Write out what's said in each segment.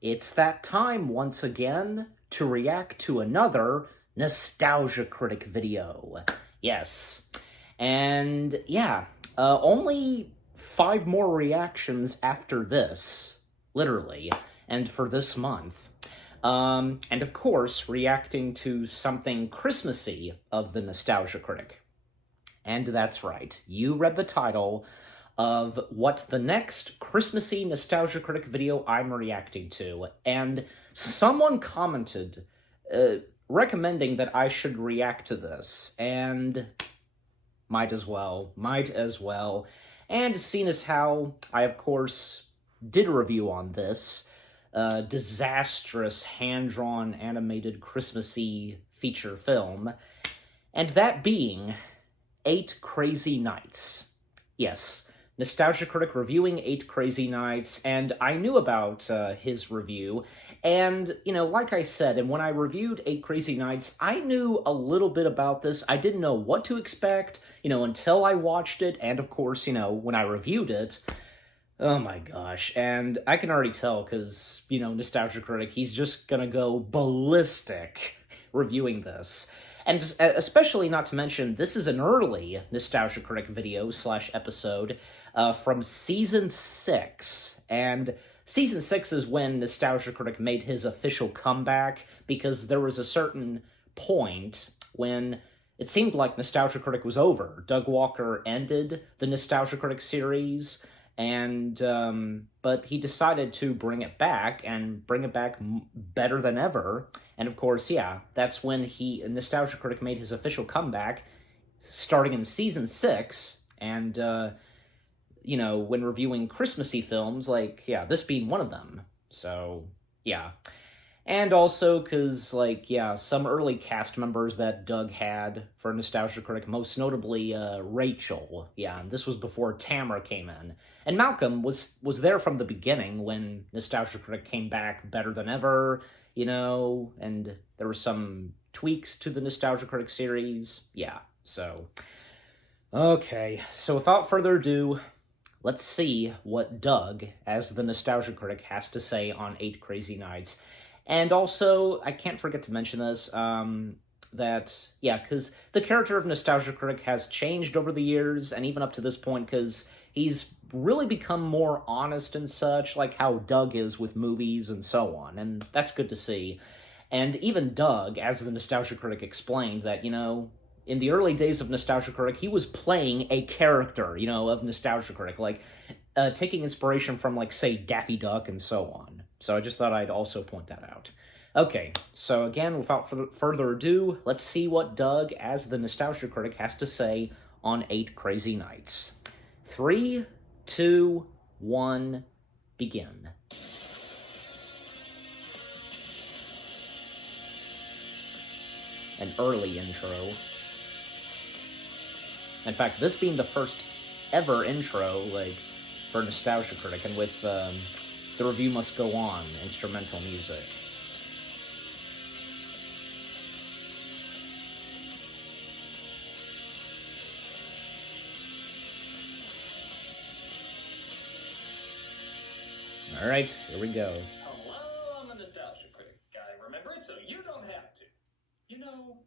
It's that time once again to react to another Nostalgia Critic video. Yes. And yeah, only 5 more reactions after this, literally, and for this month. And of course, reacting to something Christmassy of the Nostalgia Critic. And that's right, you read the title of what the next Christmassy Nostalgia Critic video I'm reacting to, and someone commented recommending that I should react to this, and might as well. And seeing as how I, of course, did a review on this disastrous hand-drawn animated Christmassy feature film, and that being 8 Crazy Nights. Yes, Nostalgia Critic reviewing 8 Crazy Nights, and I knew about his review, and, you know, like I said, and when I reviewed 8 Crazy Nights, I knew a little bit about this. I didn't know what to expect, you know, until I watched it, and of course, you know, when I reviewed it, oh my gosh, and I can already tell, because, you know, Nostalgia Critic, he's just gonna go ballistic reviewing this. And especially not to mention, this is an early Nostalgia Critic video / episode from Season 6. And Season 6 is when Nostalgia Critic made his official comeback, because there was a certain point when it seemed like Nostalgia Critic was over. Doug Walker ended the Nostalgia Critic series, and but he decided to bring it back, and bring it back better than ever. And of course, yeah, that's when Nostalgia Critic made his official comeback, starting in Season 6, and, you know, when reviewing Christmassy films, like, yeah, this being one of them. So, yeah. And also, because, like, yeah, some early cast members that Doug had for Nostalgia Critic, most notably Rachel. Yeah, and this was before Tamara came in. And Malcolm was there from the beginning when Nostalgia Critic came back better than ever, you know, and there were some tweaks to the Nostalgia Critic series. Yeah, so. Okay, so without further ado, let's see what Doug, as the Nostalgia Critic, has to say on 8 Crazy Nights. And also, I can't forget to mention this, that, yeah, because the character of Nostalgia Critic has changed over the years, and even up to this point, because he's really become more honest and such, like how Doug is with movies and so on, and that's good to see. And even Doug, as the Nostalgia Critic, explained that, you know, in the early days of Nostalgia Critic, he was playing a character, you know, of Nostalgia Critic, like, taking inspiration from, like, say, Daffy Duck and so on. So I just thought I'd also point that out. Okay, so again, without further ado, let's see what Doug, as the Nostalgia Critic, has to say on 8 Crazy Nights. 3, 2, 1, begin. An early intro. In fact, this being the first ever intro, like, for Nostalgia Critic, and with, The Review Must Go On, instrumental music. Alright, here we go. Hello, I'm the Nostalgia Critic. I remember it so you don't have to. You know,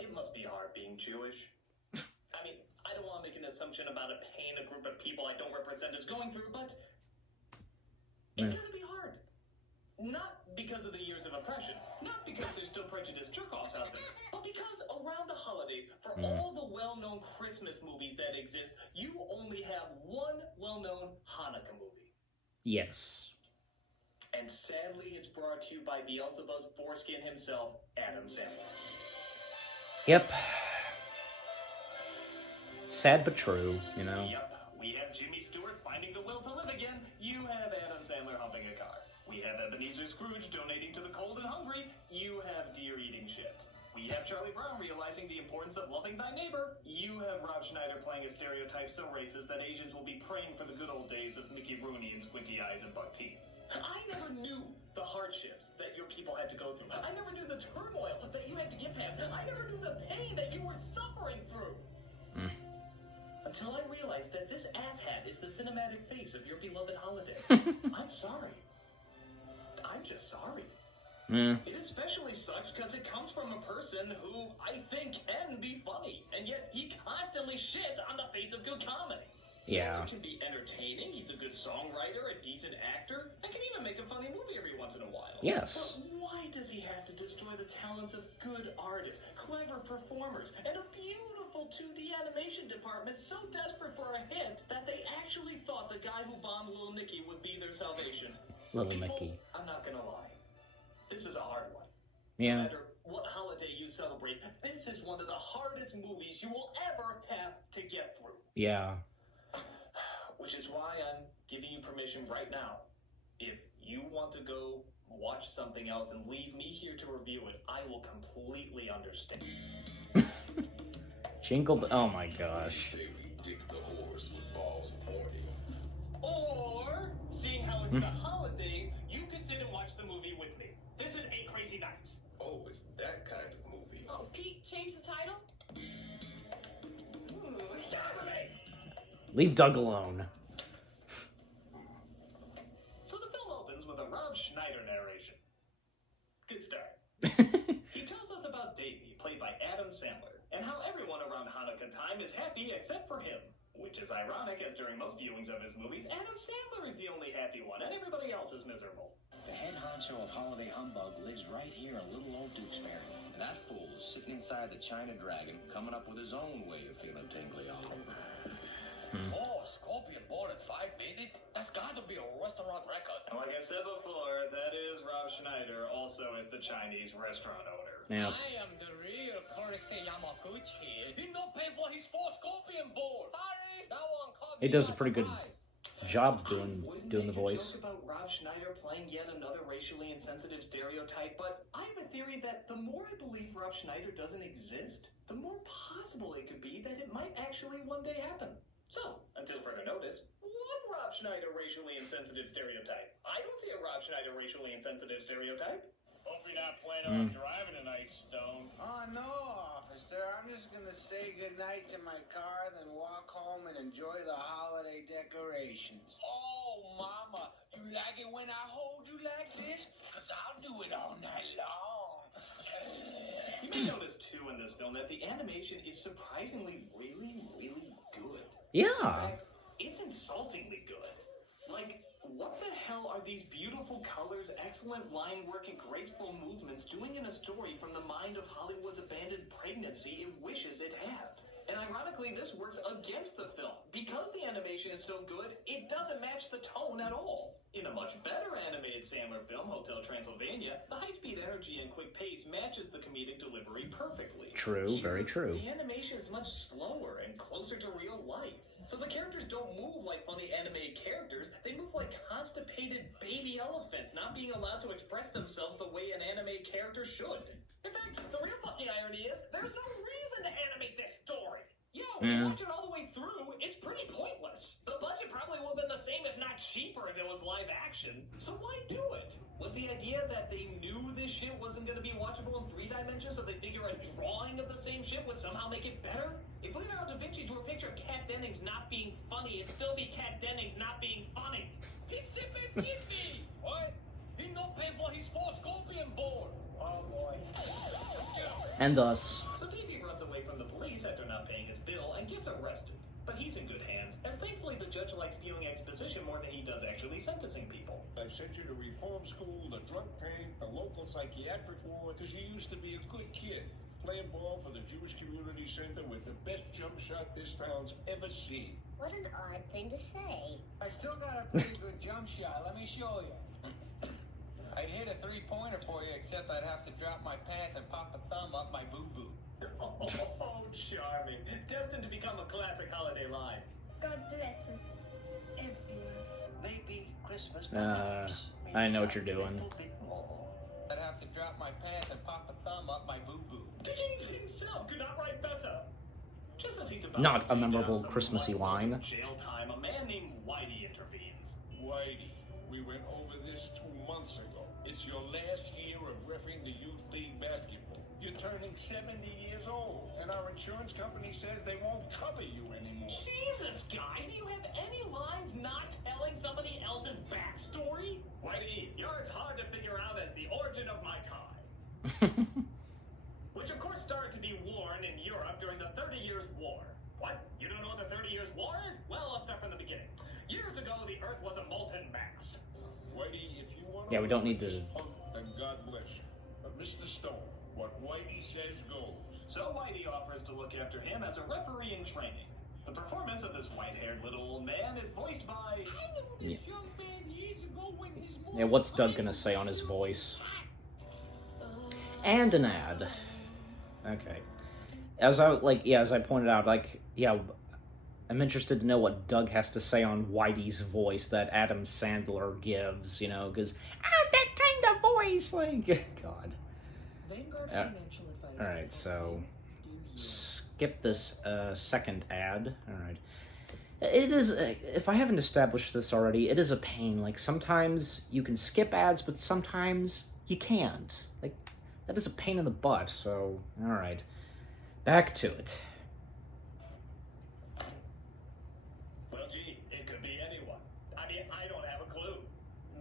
it must be hard being Jewish. I mean, I don't want to make an assumption about a pain a group of people I don't represent is going through, but it's gotta be hard. Not because of the years of oppression, not because there's still prejudiced jerk-offs out there, but because around the holidays, for all the well-known Christmas movies that exist, you only have one well-known Hanukkah movie. Yes. And sadly, it's brought to you by Beelzebub's foreskin himself, Adam Sandler. Yep. Sad but true, you know. Yep. We have Jimmy Stewart finding the will to live again. You have Adam Sandler humping a car. We have Ebenezer Scrooge donating to the cold and hungry. You have deer eating shit. We have Charlie Brown realizing the importance of loving thy neighbor. You have Rob Schneider playing a stereotype so racist that Asians will be praying for the good old days of Mickey Rooney and squinty eyes and buck teeth. I never knew the hardships that your people had to go through. I never knew the turmoil that you had to get past. I never knew the pain that you were suffering through. until I realized that this asshat is the cinematic face of your beloved holiday. I'm sorry. I'm just sorry. It especially sucks because it comes from a person who I think can be funny, and yet he constantly shits on the face of good comedy. Yeah. Sandler can be entertaining, he's a good songwriter, a decent actor, and can even make a funny movie every once in a while. Yes. But why does he have to destroy the talents of good artists, clever performers, and a beautiful 2D animation department so desperate for a hit that they actually thought the guy who bombed Little Nicky would be their salvation? Little People, Nicky. I'm not gonna lie. This is a hard one. Yeah. No matter what holiday you celebrate, this is one of the hardest movies you will ever have to get through. Yeah. Which is why I'm giving you permission right now. If you want to go watch something else and leave me here to review it, I will completely understand. Jingle, oh my gosh. Or, seeing how it's the holidays, you could sit and watch the movie with me. This is 8 Crazy Nights. Oh, it's that kind of movie. Oh, Pete, change the title? Leave Doug alone. So the film opens with a Rob Schneider narration. Good start. He tells us about Davey, played by Adam Sandler, and how everyone around Hanukkah time is happy except for him. Which is ironic, as during most viewings of his movies, Adam Sandler is the only happy one, and everybody else is miserable. The head honcho of holiday humbug lives right here in little old Dukesbury. That fool is sitting inside the China Dragon, coming up with his own way of feeling tingly all over. Oh, Scorpion board in 5 minutes? That's got to be a restaurant record. And like I said before, that is Rob Schneider, also is the Chinese restaurant owner. Yeah. I am the real Kurisuke Yamaguchi. He don't pay for his 4 Scorpion board. Sorry, that one caught He me does a by pretty good surprise. job Wouldn't doing the make a voice. joke about Rob Schneider playing yet another racially insensitive stereotype, but I have a theory that the more I believe Rob Schneider doesn't exist, the more possible it could be that it might actually one day happen. So, until further notice, one Rob Schneider racially insensitive stereotype. I don't see a Rob Schneider racially insensitive stereotype. Hope you're not planning on driving tonight, Stone. Oh, no, officer. I'm just gonna say goodnight to my car, then walk home and enjoy the holiday decorations. Oh, mama, you like it when I hold you like this? Because I'll do it all night long. You may notice, too, in this film that the animation is surprisingly really, really good. Yeah. In fact, it's insultingly good. Like, what the hell are these beautiful colors, excellent line work, and graceful movements doing in a story from the mind of Hollywood's abandoned pregnancy it wishes it had? And ironically, this works against the film. Because the animation is so good, it doesn't match the tone at all. In a much better animated Sandler film, Hotel Transylvania, the high-speed energy and quick pace matches the comedic delivery perfectly. True, very true. The animation is much slower and closer to real life. So the characters don't move like funny animated characters, they move like constipated baby elephants, not being allowed to express themselves the way an anime character should. In fact, the real fucking irony is, there's no reason to animate this story. Yeah, when you watch it all the way through, it's pretty pointless. The budget probably would have been the same, if not cheaper, if it was live action. So why do it? Was the idea that they knew this shit wasn't going to be watchable in 3 dimensions, so they figure a drawing of the same shit would somehow make it better? If Leonardo da Vinci drew a picture of Kat Dennings not being funny, it'd still be Kat Dennings not being funny. He's skippy. What? He don't pay for his 4 Scorpion board. Oh, boy. And thus. So Davey runs away from the police after not paying his bill and gets arrested. But he's in good hands, as thankfully the judge likes viewing exposition more than he does actually sentencing people. I sent you to reform school, the drug tank, the local psychiatric ward, because you used to be a good kid. Playing ball for the Jewish Community Center with the best jump shot this town's ever seen. What an odd thing to say. I still got a pretty good jump shot. Let me show you. I'd hit a 3-pointer for you, except I'd have to drop my pants and pop a thumb up my boo-boo. Oh, charming. Destined to become a classic holiday line. God bless us, everyone. Maybe Christmas I know what you're doing. I'd have to drop my pants and pop a thumb up my boo-boo. Dickens himself could not write better. Just as he's about Not to a lay down memorable some Christmassy blood-welcome line. Jail time, a man named Whitey intervenes. Whitey, we went over this 2 months ago. It's your last year of reffing the youth league basketball. You're turning 70 years old, and our insurance company says they won't cover you anymore. Jesus, guy, do you have any lines not telling somebody else's backstory? Whitey, you're as hard to figure out as the origin of my tie. Which, of course, started to be worn in Europe during the 30 Years' War. What? You don't know what the 30 Years' War is? Well, I'll start from the beginning. Years ago, the Earth was a molten mass. Whitey, if you want Yeah, we don't need to... then God bless you. But Mr. Stone, what Whitey says goes. So Whitey offers to look after him as a referee in training. The performance of this white-haired little old man is voiced by... I knew this young man years ago when his mom... Yeah, what's Doug gonna say on his voice? And an ad. Okay. As I pointed out, I'm interested to know what Doug has to say on Whitey's voice that Adam Sandler gives, you know, because, that kind of voice, God. Vanguard Financial Advice. Alright, so, skip this second ad. Alright. It is, if I haven't established this already, it is a pain. Like, sometimes you can skip ads, but sometimes you can't. Like, that is a pain in the butt, so, alright. Back to it. Well, gee, it could be anyone. I mean, I don't have a clue.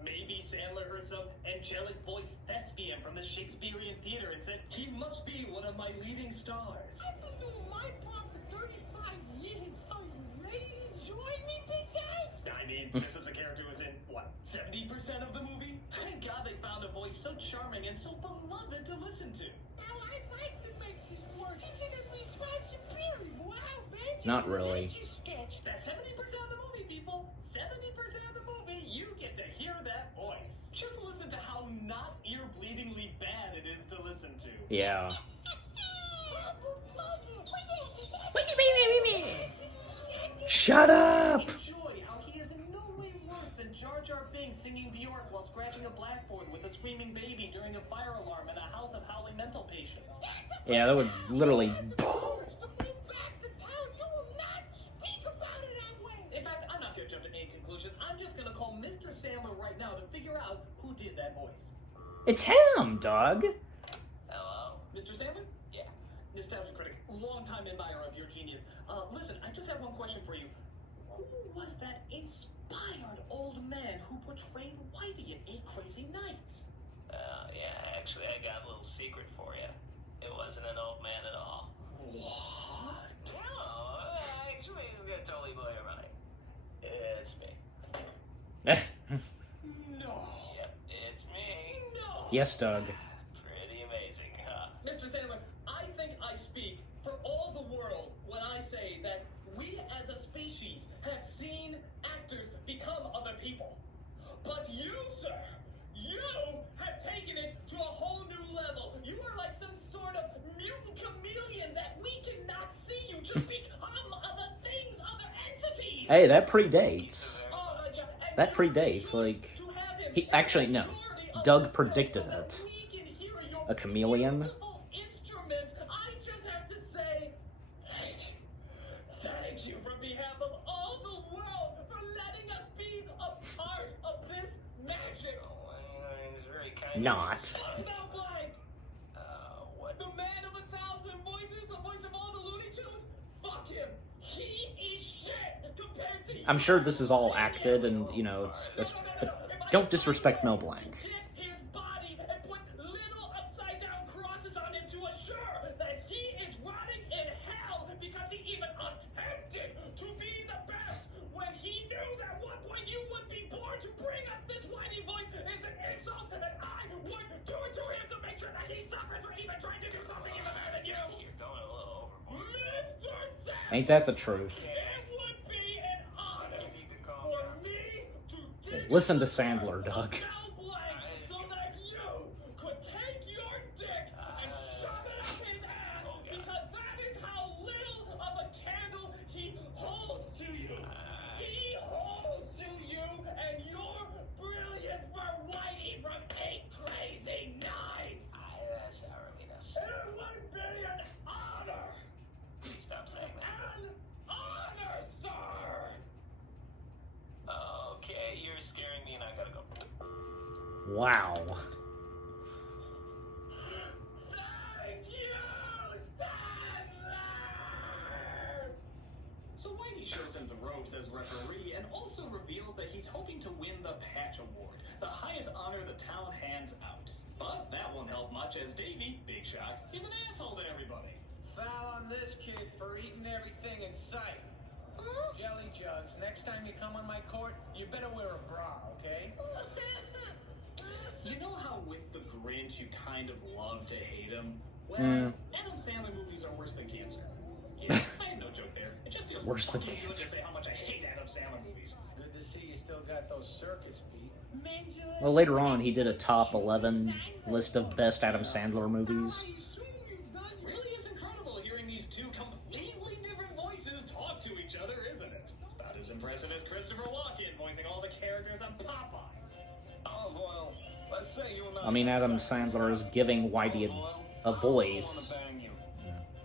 Maybe Sandler heard some angelic voice thespian from the Shakespearean theater and said, he must be one of my leading stars. I've been doing my part for 35 years. Are you ready to join me, big guy? I mean, this is a character who's in, what, 70% of the movie? Thank God they found a voice so charming and so beloved to listen to. Now, I'd like to make this work. Teaching at least my superior. Wow, man. Not really. That's 70% of the movie, people. 70% of the movie, you get to hear that voice. Just listen to how not ear-bleedingly bad it is to listen to. Yeah. Shut up! Enjoy how he is in no way worse than Jar Jar Binks singing Bjork while scratching a blackboard with a screaming baby during a fire alarm in a house of howling mental patients. Yeah, that would literally... In fact, I'm not going to jump to any conclusions. I'm just going to call Mr. Sandler right now to figure out who did that voice. It's him, Doug! Hello? Mr. Sandler? Yeah. Nostalgia Critic, longtime admirer of your genius. Listen, I just have one question for you. Who was that inspired old man who portrayed Whitey in 8 Crazy Nights? Yeah, actually, I got a little secret for you. It wasn't an old man at all. What? No, actually, he's gonna totally blow your mind. It's me. No. Yep, it's me. No. Yes, Doug. Pretty amazing, huh? Mr. Sandler, I think I speak for all the world when I say that we as a species have seen actors become other people. But you, sir, you have taken it to a whole new level. You are like some sort of mutant chameleon that we cannot see. You just become other things, other entities. Hey, that predates. That predates, like... Actually, no. Doug predicted it. A chameleon? I just have to say, thank you for behalf of all the world for letting us be a part of this magic. He's very kind. Not. Now, blank. What? The man of 1,000 voices, the voice of all the Looney Tunes. Fuck him. He is shit compared to you. I'm sure this is all acted, and, you know, it's but don't disrespect Mel Blanc. His body and put little upside-down crosses on him to assure that he is rotting in hell because he even attempted to be the best when he knew that one point you would be born to bring us this whiny voice is an insult, and I would do it to him to make sure that he suffers for even trying to do something even better than you. You're going a little overboard. Mr. Sandler, Ain't that the truth? it would be an honor for me to dig Listen to Sandler, Doug. so that you could take your dick and shove it up his ass because that is how little of a candle he holds to you. He holds to you and your brilliant variety from 8 Crazy Nights. That's Araminas. It would be an honor. Please stop saying that. An honor, sir. Okay, you're scaring me and I gotta go. Wow. Thank you! as referee and also reveals that he's hoping to win the Patch Award, the highest honor the town hands out. But that won't help much as Davey, big shock, is an asshole to everybody. Foul on this kid for eating everything in sight. Jelly Jugs, next time you come on my court, you better wear a bra, okay? You know how with the Grinch you kind of love to hate him? Well, Adam Sandler movies are worse than cancer. Yeah, I had no joke there. It just feels Worse than fucking good cancer. to say how much I hate Adam Sandler movies. Good to see you still got those circus feet. Well, later on, he did a top 11 list of best Adam Sandler movies. Really is incredible hearing these two completely different voices talk to each other, isn't it? It's about as impressive as Christopher Walken voicing all the characters on Popeye. Olive oil. Let's say you and I mean, Adam Sandler is giving Whitey a voice.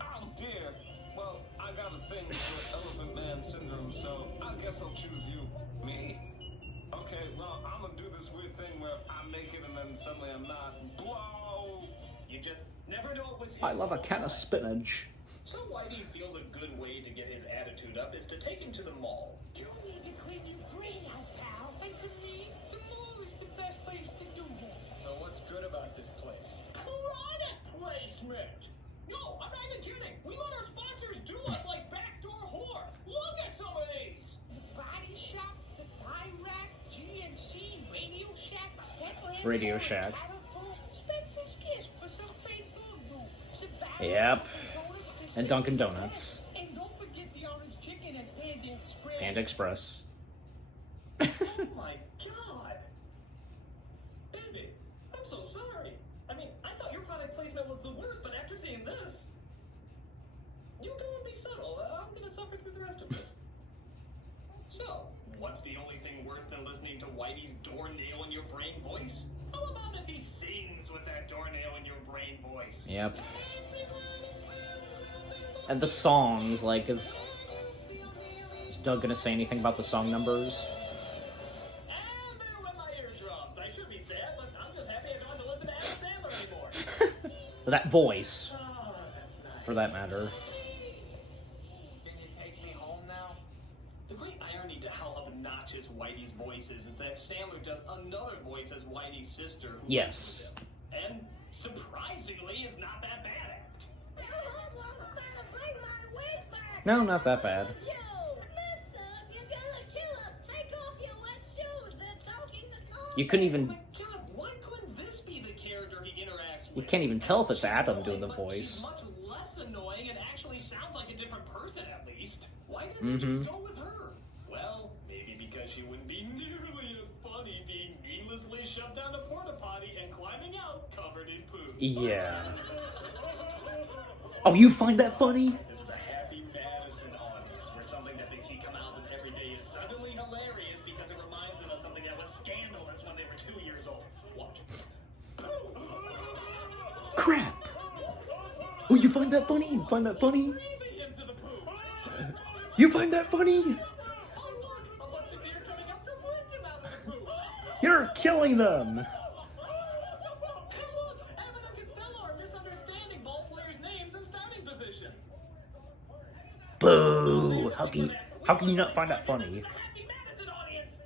Oh dear. Well, I got a thing for Elephant Man syndrome, so I guess I'll choose you. Me? Okay, well, I'm gonna do this weird thing where I'm naked and then suddenly I'm not. Blow! You just never know it was him. I love a can of spinach. So Whitey feels a good way to get his attitude up is to take him to the mall. You need to clean your brain out, pal. And to me, the mall is the best place to do that. So what's good about this place? Product placement! No, I'm not even kidding. We let our sponsors do us like backdoor whore. Look at some of these. The Body Shop, the Thigh Rack, GNC, Radio Shack, Petland, Radio Shack. Catapult, Spencer's Kiss for some fake voodoo, Sebastian, Yep. Donuts to And sip. Dunkin' Donuts. And don't forget the orange chicken and Panda Express. Panda Express. Oh my god. Baby, I'm so sorry. I mean, I thought your product placement was the worst, but after seeing this, you go and be subtle. I'm gonna suffer through the rest of this. So, what's the only thing worse than listening to Whitey's doornail in your brain voice? How about if he sings with that doornail in your brain voice? Yep. And the songs, like, is Doug gonna say anything about the song numbers? And there went my eardrums. I should be sad, but I'm just happy I don't have to listen to Adam Sandler anymore. That voice, Oh, that's nice. for that matter. Can you take me home now? The great irony to how obnoxious Whitey's voice is that Sandler does another voice as Whitey's sister. Who Yes. lives with him. And surprisingly, is not that bad act. No, not that bad. You couldn't Oh even, my god, why couldn't this be the character he interacts with? you can't even tell if it's Adam doing the But voice. She's much less annoying and actually sounds like a different person at least. Why didn't they just go with her? Well, maybe because she wouldn't be nearly as funny being needlessly shoved down a porta potty and climbing out covered in poo. Yeah. Oh, you find that funny? This is a happy Madison audience where something that they see come out of them every day is suddenly hilarious because it reminds them of something that was scandalous when they were 2 years old. Watch. Crap! Oh, you find that funny? You find that funny? Freezing him to the poo. You find that funny? Oh look, a bunch of deer coming up to lick him out of the poo. You're killing them! Hey look, Abbott and Costello are misunderstanding ball players' names and starting positions. Boo! How can you not find that funny? This is a happy Madison audience.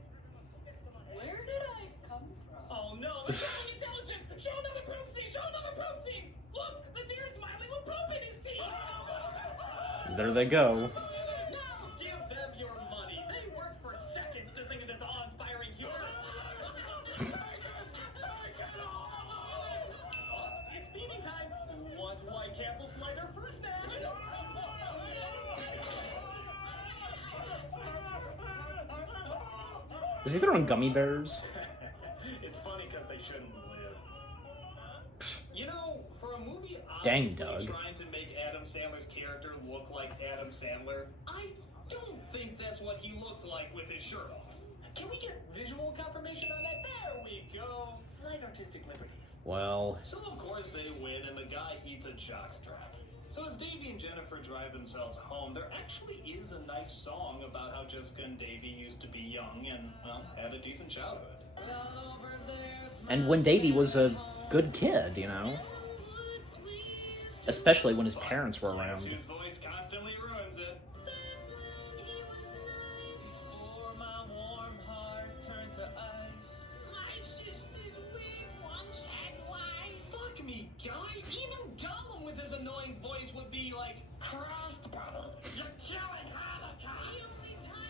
Where did I come from? Oh no, there's so many intelligence. Show another poop scene. Show another poop scene. Look, the deer's smiling with poop in his teeth. There they go. Now give them your money. They worked for seconds to think of this awe-inspiring humor. Oh, it's feeding time. What's White Castle Slider for snacks? Is he throwing gummy bears? It's funny because they shouldn't live. You know, for a movie Dang, obviously Doug. trying to make Adam Sandler's character look like Adam Sandler, I don't think that's what he looks like with his shirt off. Can we get visual confirmation on that? There we go. Slight artistic liberties. Well, So of course they win and the guy eats a jockstrap. So as Davey and Jennifer drive themselves home, there actually is a nice song about how Jessica and Davey used to be young and, well, had a decent childhood. and when Davey was a good kid, you know? Especially when his parents were around. Whose voice constantly ruins it.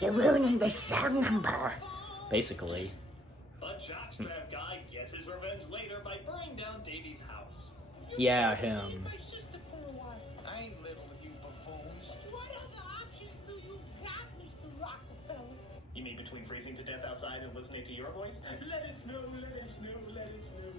You're ruining the song number. Basically. But jockstrap guy gets his revenge later by burning down Davey's house. Yeah, him. My sister for a while. I ain't little with you buffoons. What other options do you got, Mr. Rockefeller? You mean between freezing to death outside and listening to your voice? Let it snow, let it snow, let it snow.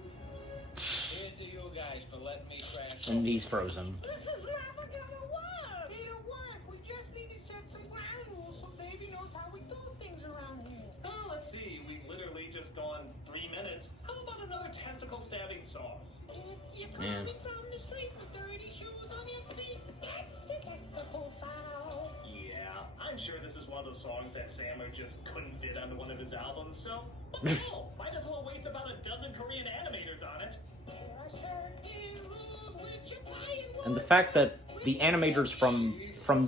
Here's to you guys for letting me crash. And he's frozen. This is never gonna work. It'll work. We just need to set some ground rules so Davey knows how we do things around here. Oh, let's see. We've literally just gone 3 minutes. How about another testicle stabbing song? If you're coming from the street with dirty shoes on your feet, that's a technical foul. Yeah, I'm sure this is one of those songs that Sandler just couldn't fit onto one of his albums, so what the hell? Might as well waste about a dozen Korean animators on it. There are certain rules which apply in And the fact that the animators from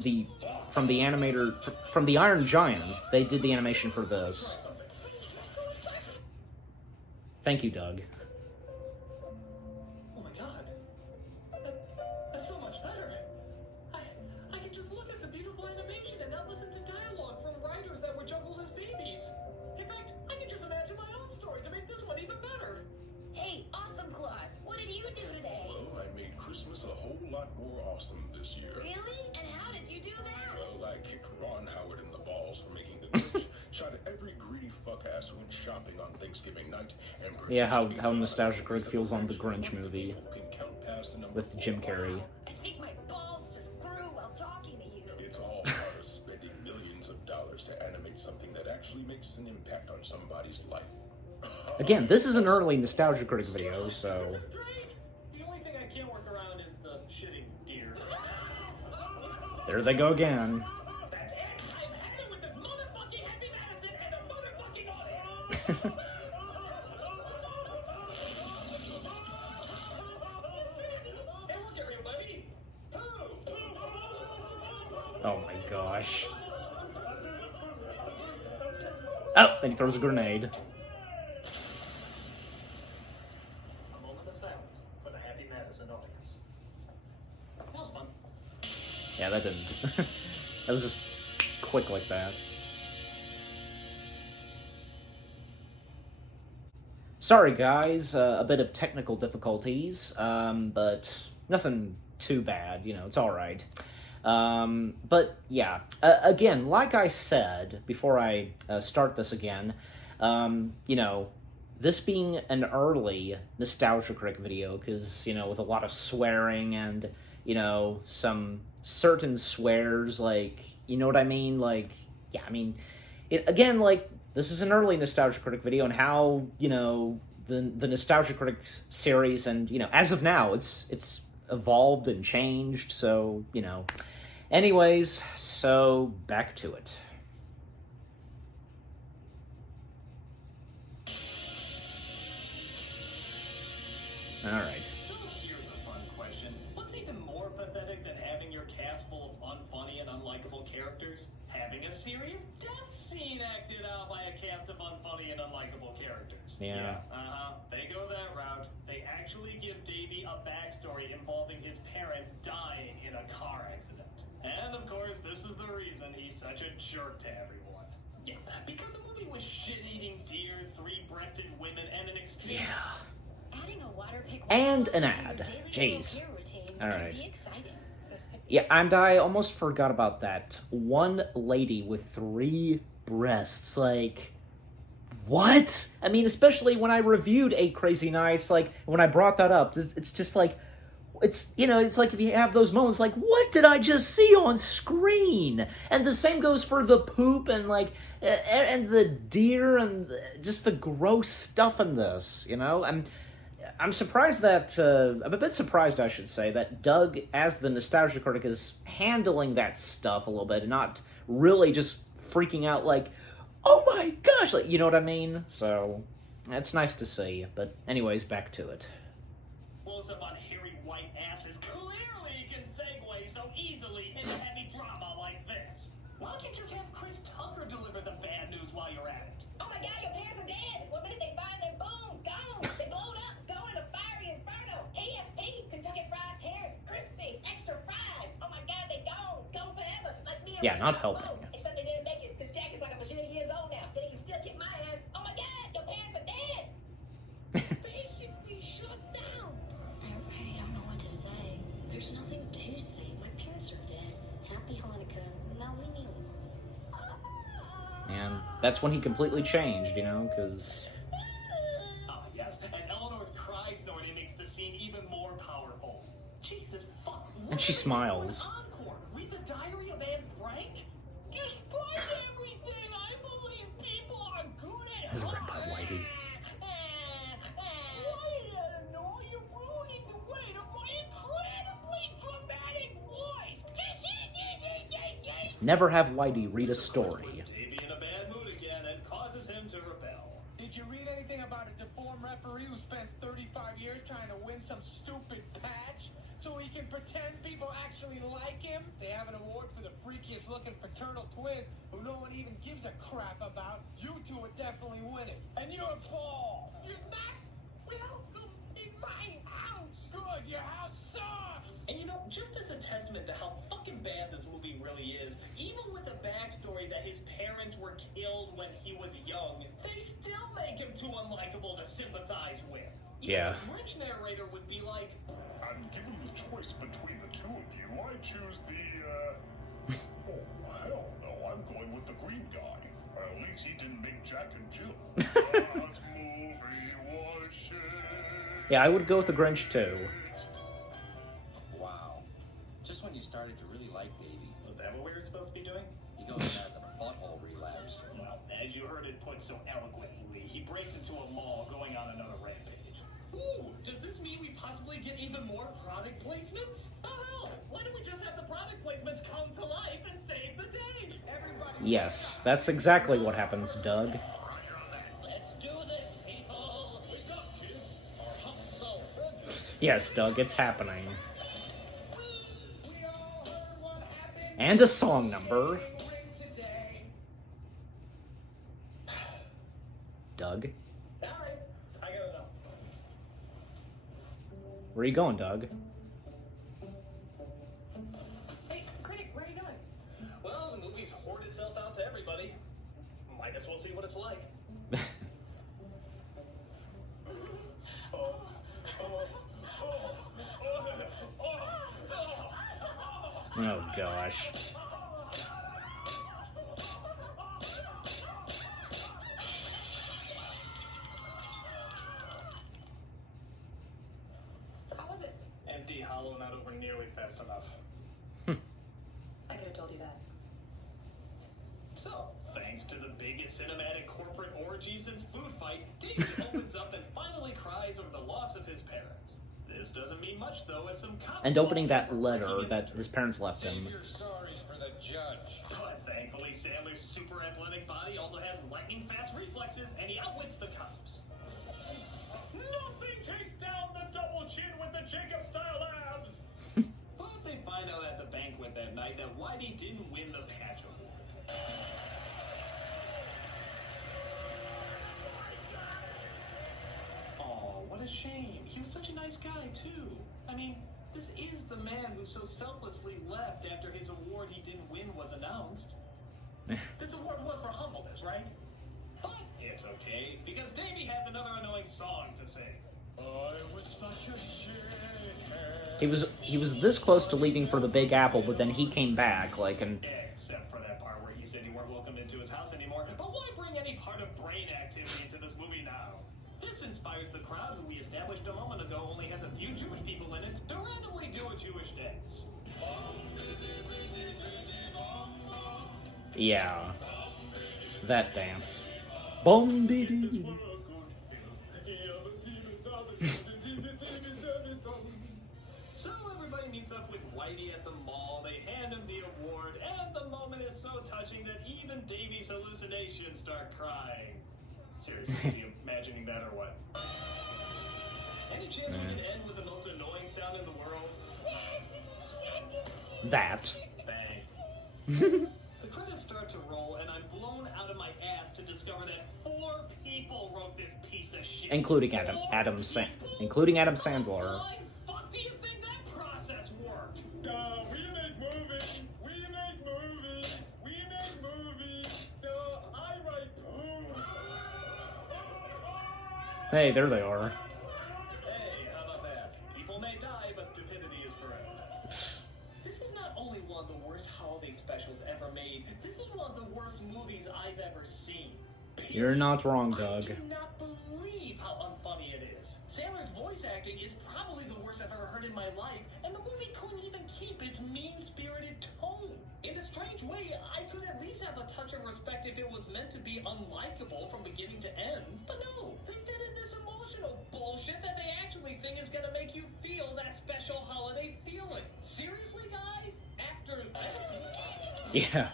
the Iron Giant, they did the animation for this. Thank you, Doug. Oh my god. That's so much better. I can just look at the beautiful animation and not listen to dialogue from writers that were juggled as babies. In fact, I can just imagine my own story to make this one even better. Hey, Awesome Claus, what did you do today? Well, I made Christmas a whole lot more awesome this year. Really? And how did you do that? Well, I kicked Ron Howard in the balls for making the Grinch, shot at every greedy fuck-ass who went shopping on Thanksgiving night, and Yeah, how nostalgic Greg feels on the Grinch movie with Jim Carrey. I think my balls just grew while talking to you. It's all part of spending millions of dollars to animate something that actually makes an impact on somebody's life. Again, this is an early Nostalgia Critic video, so... This is great. The only thing I can't work around is the shitting deer. There they go again. That's it. I'm happy with this motherfucking Happy Madison and a motherfucking audience. Hey, look everybody. Pooh. Oh my gosh. Oh, and he throws a grenade. A moment of silence for the Happy Madison audience. That was fun. Yeah, that didn't... that was just quick like that. Sorry guys, a bit of technical difficulties, but nothing too bad, you know, it's alright. But yeah, again, like I said before I start this again, you know, this being an early Nostalgia Critic video, because, you know, with a lot of swearing and, you know, some certain swears, like, you know what I mean? Like, yeah, I mean, again, like, this is an early Nostalgia Critic video, and how, you know, the Nostalgia Critic series, and, you know, as of now, it's evolved and changed, so, you know. Anyways, so back to it. Alright. So here's a fun question. What's even more pathetic than having your cast full of unfunny and unlikable characters? Having a serious death scene acted out by a cast of unfunny and unlikable characters. Yeah. They go that route. They actually give Davey a backstory involving his parents dying in a car accident. And of course, this is the reason he's such a jerk to everyone. Yeah, because a movie with shit-eating deer, three-breasted women, and an extreme... Yeah. Adding a water pick And an ad. Jeez. Alright. Yeah, and I almost forgot about that. One lady with 3 breasts, like... What? I mean, especially when I reviewed 8 Crazy Nights, like, when I brought that up, it's just like... It's, you know, it's like if you have those moments like, what did I just see on screen? And the same goes for the poop and, like, and the deer and just the gross stuff in this, you know? I'm surprised that, I'm a bit surprised, I should say, that Doug, as the Nostalgia Critic, is handling that stuff a little bit and not really just freaking out like, oh my gosh, like, you know what I mean? So, it's nice to see. But anyways, back to it. Close up on hairy white asses. Clearly can segue so easily into heavy drama like this. Why don't you just have Chris Tucker deliver the bad news while you're at it? Oh my god, your parents are dead! One minute they find their boom, gone! They blowed up, going in a fiery inferno! KFP, Kentucky Fried Parents, crispy, extra fried! Oh my god, they gone forever, like me and Yeah, not helping. Except they didn't make it, because Jack that's when he completely changed, you know, because... Ah, yes, and Eleanor's cry snorting makes the scene even more powerful. Jesus fuck. And she smiles. Encore. Read the diary of Anne Frank? Despite everything, I believe people are good at This is read by Whitey. Eleanor, you're ruining the weight of my incredibly dramatic voice. Never have Whitey read a story. Davey in a bad mood again and causes him to rebel. Did you read anything about a deformed referee who spends 35 years trying to win some stupid patch so he can pretend people actually like him? They have an award for the freakiest looking fraternal twins who no one even gives a crap about. You two would definitely win it. And you're Paul. You're not welcome in my house. Good, your house sucks. And you know, just as a testament to how fucking bad this movie really is, even with the backstory that his parents were killed when he was young, they still make him too unlikable to sympathize with. Even Yeah. the Grinch narrator would be like, I'm given the choice between the two of you. I choose the, oh, hell no, I'm going with the green guy. At least he didn't make Jack and Jill. That movie was shit. Yeah, I would go with the Grinch too. Wow. Just when you started to really like Davey, was that what we were supposed to be doing? he goes and has a butthole relapse. Well, as you heard it put so eloquently, he breaks into a mall going on another rampage. Ooh, does this mean we possibly get even more product placements? Oh hell, why don't we just have the product placements come to life and save the day? Everybody. Yes, that's exactly what happens, Doug. Let's do this, people. Wake up, kids. Our humps so friendly. Yes, Doug, it's happening. We all heard what happened And a song number. today. Doug? Alright, I gotta know. Where are you going, Doug? Hey, Critic, where are you going? Well, the movie's hoard itself out to everybody. Might as well see what it's like. Oh, gosh. How was it? Empty, hollow, not over nearly fast enough. I could have told you that. So, thanks to the biggest cinematic corporate orgy since Food Fight, Davey opens up and finally cries over the loss of his parents. This doesn't mean much, though, as some cops... And opening that letter that his parents left him. Save your sorries for the judge. But thankfully, Sandler's super athletic body also has lightning-fast reflexes, and he outwits the cops. Nothing takes down the double chin with the Jacob-style abs! But they find out at the banquet that night that Whitey didn't win the patch award. Oh, what a shame. He was such a nice guy, too. I mean, this is the man who so selflessly left after his award he didn't win was announced. This award was for humbleness, right? But it's okay, because Davey has another annoying song to sing. I was such a shithead. He was this close to leaving for the Big Apple, but then he came back, like, and... Except for that part where he said you weren't welcome into his house anymore. But why bring any part of brain activity into this movie now? This inspires the crowd who we established a moment ago only has a few Jewish people in it to randomly do a Jewish dance. Yeah. That dance. Boom-be-doo. So everybody meets up with Whitey at the mall, they hand him the award, and the moment is so touching that even Davey's hallucinations start crying. Seriously, is he imagining that or what? Any chance we can end with the most annoying sound in the world? That. Thanks. The credits start to roll, and I'm blown out of my ass to discover that 4 people wrote this piece of shit. Including Adam Sandler. Why the fuck do you think that process worked? We make movies. We make movies. We make movies. I write poo. Hey, there they are. Hey, how about that? People may die, but stupidity is forever. This is not only one of the worst holiday specials ever made. This is one of the worst movies I've ever seen. You're not wrong, Doug. I cannot believe how unfunny it is. Sandler's voice acting is probably the worst I've ever heard in my life, and the movie couldn't even keep its mean-spirited tone. In a strange way, I could at least have a touch of respect if it was meant to be unlikable from beginning to end. But no, they fit in this emotional bullshit that they actually think is gonna make you feel that special holiday feeling. Seriously, guys? After that? Yeah.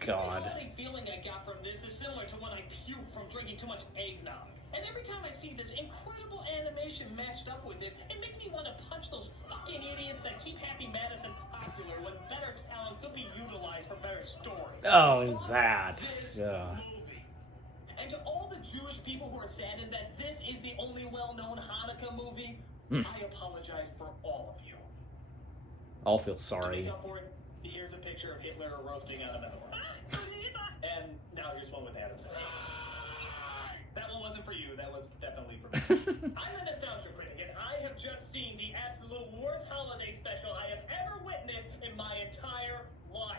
God. The holiday feeling I got from this is similar to when I puked from drinking too much eggnog. And every time I see this incredible animation matched up with it, it makes me want to punch those fucking idiots that keep Happy Madison popular when better talent could be utilized for better stories. Oh, that. Yeah. And to all the Jewish people who are saddened that this is the only well-known Hanukkah movie, I apologize for all of you. I'll feel To sorry. make up for it, here's a picture of Hitler roasting on another one. And now here's one with Adam Sandler. That one wasn't for you, that was definitely for me. I'm the Nostalgia Critic, and I have just seen the absolute worst holiday special I have ever witnessed in my entire life.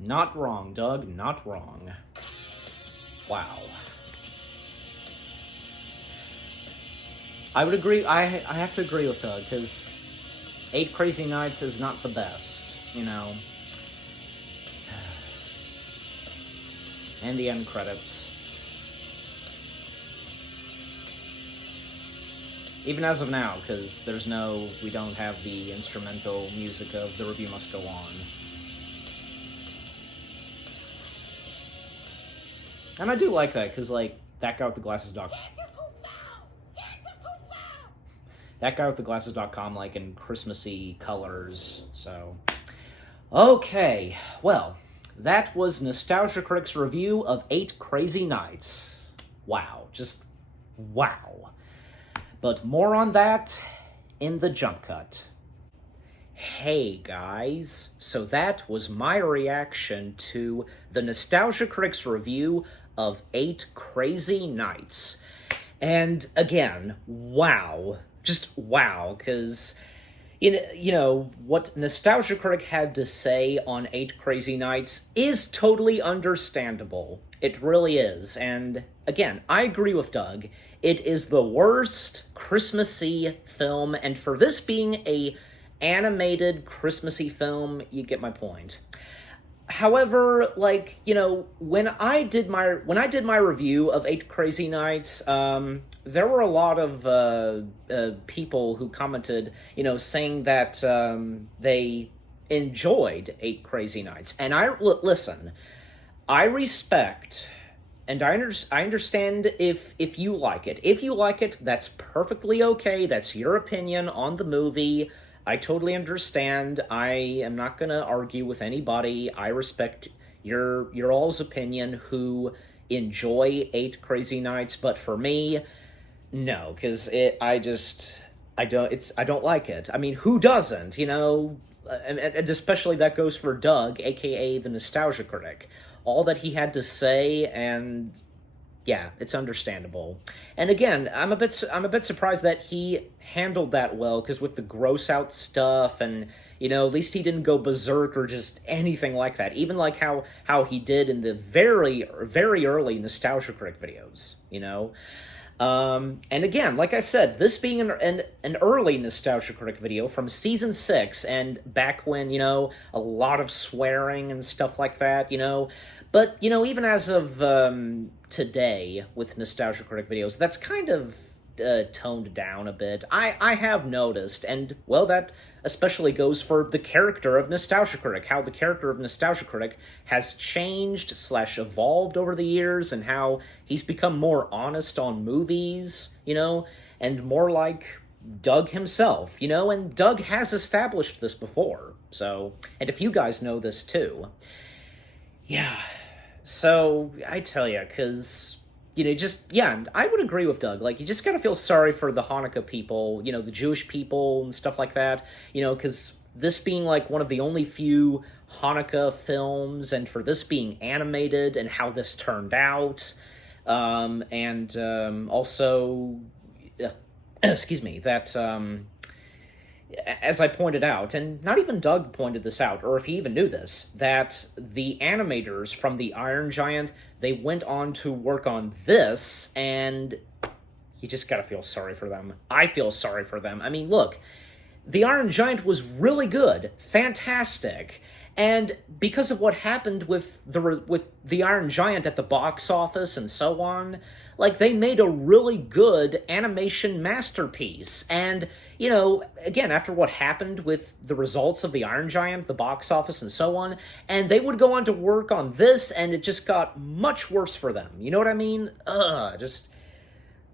Not wrong, Doug. Not wrong. Wow. I would agree. I have to agree with Doug, because 8 Crazy Nights is not the best, you know. And the end credits. Even as of now, because we don't have the instrumental music of The Review Must Go On. And I do like that, because, like, that guy with the glasses.com. That guy with the glasses.com, like, in Christmassy colors, so. Okay, well, that was Nostalgia Critic's review of 8 Crazy Nights. Wow, just wow. But more on that in the jump cut. Hey guys, so that was my reaction to the Nostalgia Critic's review of 8 Crazy Nights. And again, wow. Just wow, because, you know, what Nostalgia Critic had to say on 8 Crazy Nights is totally understandable. It really is. And again, I agree with Doug. It is the worst Christmassy film, and for this being a animated Christmassy film, you get my point. However, like, you know, when I did my review of 8 Crazy Nights, there were a lot of people who commented, you know, saying that they enjoyed 8 Crazy Nights. And listen, I respect and I understand if you like it. If you like it, that's perfectly okay. That's your opinion on the movie. I totally understand. I am not going to argue with anybody. I respect your all's opinion who enjoy 8 Crazy Nights, but for me, no, because I don't like it. I mean, who doesn't, you know? And especially that goes for Doug, aka the Nostalgia Critic. All that he had to say, and yeah, it's understandable. And again, I'm a bit surprised that he handled that well, because with the gross out stuff, and, you know, at least he didn't go berserk or just anything like that. Even like how he did in the very, very early Nostalgia Critic videos, you know? And again, like I said, this being an early Nostalgia Critic video from Season 6, and back when, you know, a lot of swearing and stuff like that, you know, but, you know, even as of today with Nostalgia Critic videos, that's kind of toned down a bit. I have noticed, and, well, that especially goes for the character of Nostalgia Critic, how the character of Nostalgia Critic has changed / evolved over the years, and how he's become more honest on movies, you know, and more like Doug himself, you know, and Doug has established this before, so, and if you guys know this too. Yeah, so, I tell ya, because, you know, just, yeah, I would agree with Doug. Like, you just gotta feel sorry for the Hanukkah people, you know, the Jewish people and stuff like that, you know, because this being, like, one of the only few Hanukkah films, and for this being animated, and how this turned out, and also, excuse me, that, as I pointed out, and not even Doug pointed this out, or if he even knew this, that the animators from the Iron Giant, they went on to work on this, and you just gotta feel sorry for them. I feel sorry for them. I mean, look, the Iron Giant was really good, fantastic, and because of what happened with the Iron Giant at the box office and so on, like, they made a really good animation masterpiece. And, you know, again, after what happened with the results of the Iron Giant, the box office and so on, and they would go on to work on this, and it just got much worse for them. You know what I mean? Just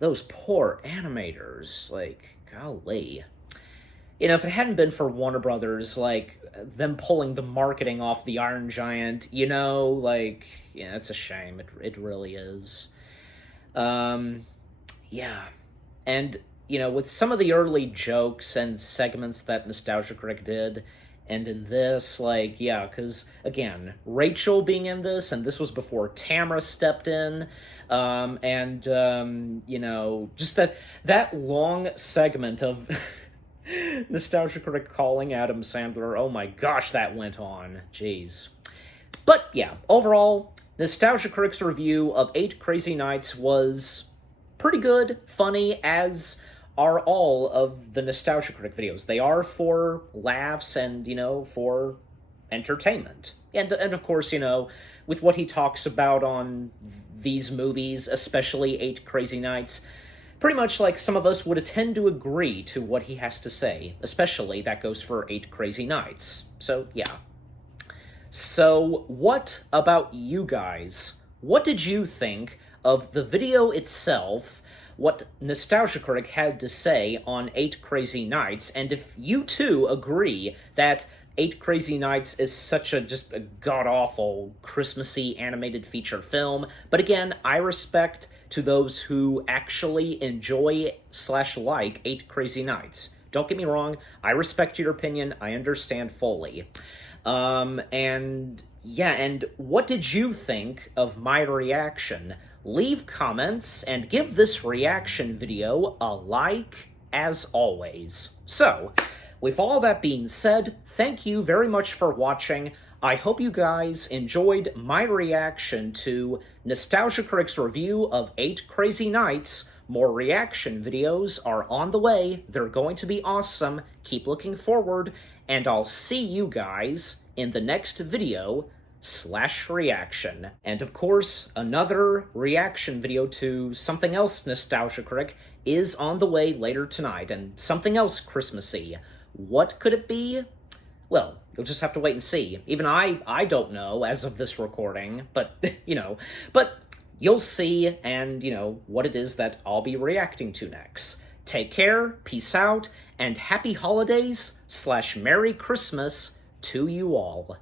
those poor animators, like, golly. You know, if it hadn't been for Warner Brothers, like, them pulling the marketing off the Iron Giant, you know, like, yeah, it's a shame. It really is. Yeah. And, you know, with some of the early jokes and segments that Nostalgia Critic did, and in this, like, yeah, because, again, Rachel being in this, and this was before Tamara stepped in, you know, just that long segment of Nostalgia Critic calling Adam Sandler, oh my gosh, that went on. Jeez. But, yeah, overall, Nostalgia Critic's review of 8 Crazy Nights was pretty good, funny, as are all of the Nostalgia Critic videos. They are for laughs and, you know, for entertainment. And of course, you know, with what he talks about on these movies, especially 8 Crazy Nights, pretty much like some of us would tend to agree to what he has to say. Especially that goes for 8 Crazy Nights. So, yeah. So, what about you guys? What did you think of the video itself, what Nostalgia Critic had to say on 8 Crazy Nights, and if you too agree that 8 Crazy Nights is such a just a god-awful Christmassy animated feature film, but again, I respect to those who actually enjoy/like 8 Crazy Nights. Don't get me wrong, I respect your opinion, I understand fully. And yeah, and what did you think of my reaction? Leave comments and give this reaction video a like, as always. So, with all that being said, thank you very much for watching. I hope you guys enjoyed my reaction to Nostalgia Critic's review of 8 Crazy Nights. More reaction videos are on the way. They're going to be awesome. Keep looking forward, and I'll see you guys in the next video/reaction. And of course, another reaction video to something else Nostalgia Critic is on the way later tonight, and something else Christmassy. What could it be? Well, you'll just have to wait and see. Even I don't know as of this recording, but, you know, but you'll see, and, you know, what it is that I'll be reacting to next. Take care, peace out, and happy holidays/Merry Christmas to you all.